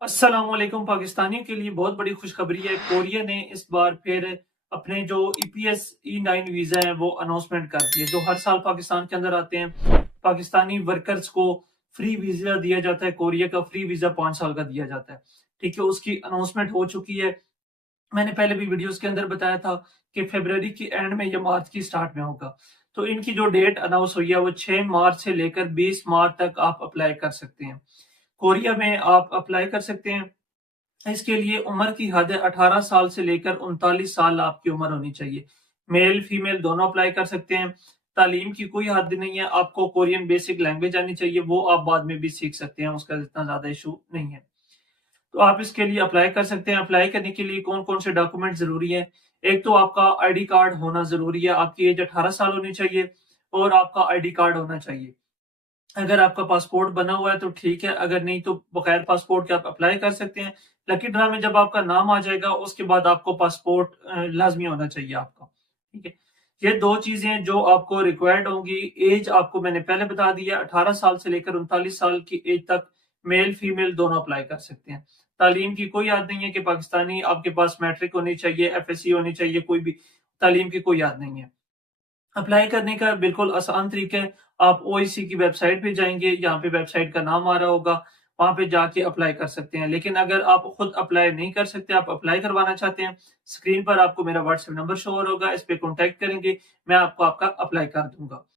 अस्सलाम वालेकुम। पाकिस्तानियों के लिए बहुत बड़ी खुशखबरी है। कोरिया ने इस बार फिर अपने जो ईपीएस E9 वीजा है वो अनाउंसमेंट कर दी है। जो हर साल पाकिस्तान के अंदर आते हैं पाकिस्तानी वर्कर्स को फ्री वीजा दिया जाता है। कोरिया का फ्री वीजा 5 साल का दिया जाता है। ठीक है, उसकी अनाउंसमेंट हो चुकी है। मैंने पहले भी वीडियोस के अंदर बताया था कि फरवरी की एंड में या मार्च की स्टार्ट में होगा। तो इनकी जो डेट अनाउंस हुई है वो 6 मार्च से लेकर 20 मार्च तक आप अप्लाई कर सकते हैं। कोरिया में आप अप्लाई कर सकते हैं। इसके लिए उम्र की हद है 18 साल से लेकर 39 साल आपकी उम्र होनी चाहिए। मेल फीमेल दोनों अप्लाई कर सकते हैं। तालीम की कोई हद नहीं है। आपको कोरियन बेसिक लैंग्वेज आनी चाहिए, वो आप बाद में भी सीख सकते हैं, उसका इतना ज्यादा इशू नहीं है। तो आप इसके लिए अप्लाई कर सकते हैं। अप्लाई करने के लिए कौन कौन से डॉक्यूमेंट जरूरी है? एक तो आपका आईडी कार्ड होना जरूरी है। आपकी एज 18 साल होनी चाहिए और आपका आईडी कार्ड होना चाहिए। अगर आपका पासपोर्ट बना हुआ है तो ठीक है, अगर नहीं तो बगैर पासपोर्ट के आप अप्लाई कर सकते हैं। लकी ड्रा में जब आपका नाम आ जाएगा उसके बाद आपको पासपोर्ट लाजमी होना चाहिए आपका। ठीक है, ये दो चीजें जो आपको रिक्वायर्ड होंगी। एज आपको मैंने पहले बता दिया, 18 साल से लेकर 39 साल की एज तक मेल फीमेल दोनों अप्लाई कर सकते हैं। तालीम की कोई याद नहीं है कि पाकिस्तानी आपके पास मैट्रिक होनी चाहिए, एफएससी होनी चाहिए, कोई भी तालीम की कोई याद नहीं है। अप्लाई करने का बिल्कुल आसान तरीका है। आप ओईसी की वेबसाइट पे जाएंगे, यहाँ पे वेबसाइट का नाम आ रहा होगा, वहां पे जाके अप्लाई कर सकते हैं। लेकिन अगर आप खुद अप्लाई नहीं कर सकते, आप अप्लाई करवाना चाहते हैं, स्क्रीन पर आपको मेरा व्हाट्सएप नंबर शो हो रहा होगा, इस पे कॉन्टेक्ट करेंगे, मैं आपको आपका अप्लाई कर दूंगा।